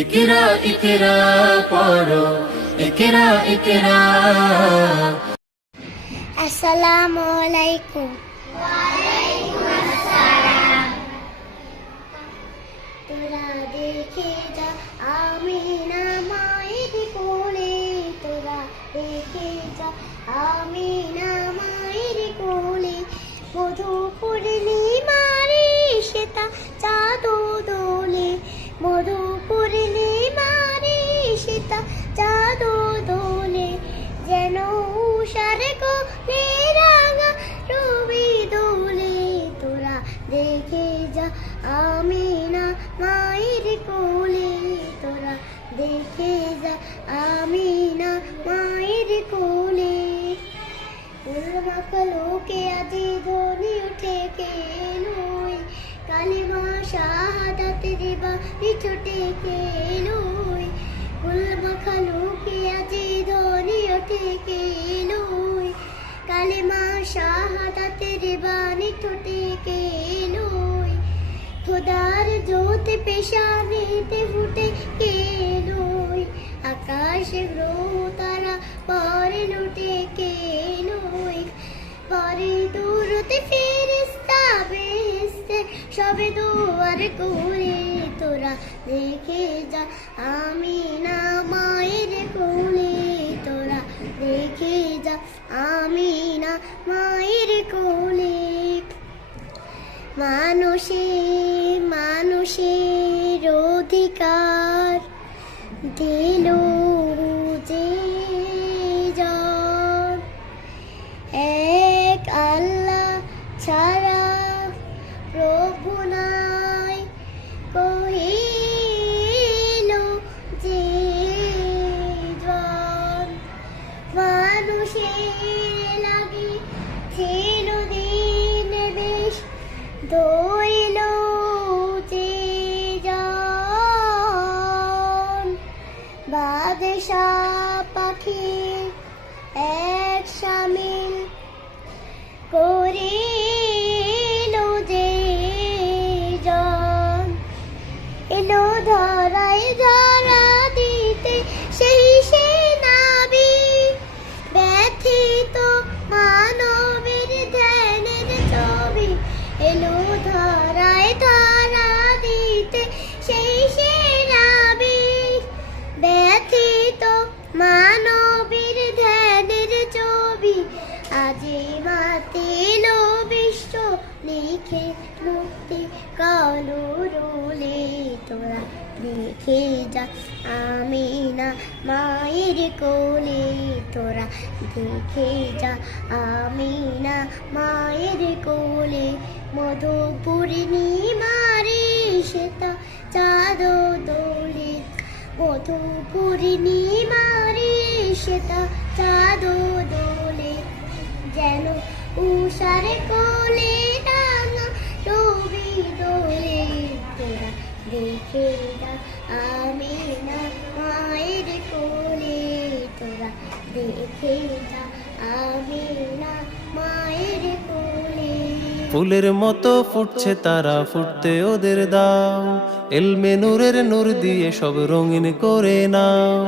ইকরা ইকরা পড়ো। ইকরা ইকরা। আসসালামু আলাইকুম। তোরা দেখে যা আমি না মায়ের কোলে। তোরা দেখে যা আমি না মায়ের কোলে। মধু পূর্ণিমারে সেটা চাঁদ দোলে। মধু যেন উষার কোলে রাঙা রবি দোলে তোরা দেখে যা আমি না মায়ের কোলে। তোরা দেখে যা আমি না মায়ের কোলে। মাখালোকে আজি ধনি উঠে কেলুই, কালিমা শাহাদাত দিবা ছুটে কেলুই। ফুল মাখালোকে কালিমা শাহাদাতের বাণী ঠোঁটে কেলুই খোদার জ্যোত পেশানিতে ফুটে কেলুই আকাশে গ্রহ তারা পরে লুটে কেলুই পরে দূরতে ফেরিস্তা বেহেস্তে সবে দুয়ার করে তোরা দেখে যা। আমি না মায়ের মানুষে মানুষের অধিকার দিল যে দইল যে জন বাদশাহ পাখি এক সামিল করিল যে জন। এলো ধরায় ধরা আজি মাতিল বিশ্ব লিখে মুক্তি কালো রোলে তোরা দেখে যা আমি না মায়ের কোলে। তোরা দেখে যা আমি না মায়ের কোলে। মধু পূর্ণিমারে সেটা চাঁদ দোলে। মধু পূর্ণিমারে সেটা চাঁদ দোলে। যেন কোলে রাঙা রবি দোলে। তোরা দেখে যা আমি না মায়ের কোলে। তোরা দেখে যা আমি না মায়ের কোলে। ফুলের মতো ফুটছে তারা, ফুটতে ওদের দাও। এলমে নূরের নূর দিয়ে সব রঙিন করে নাও।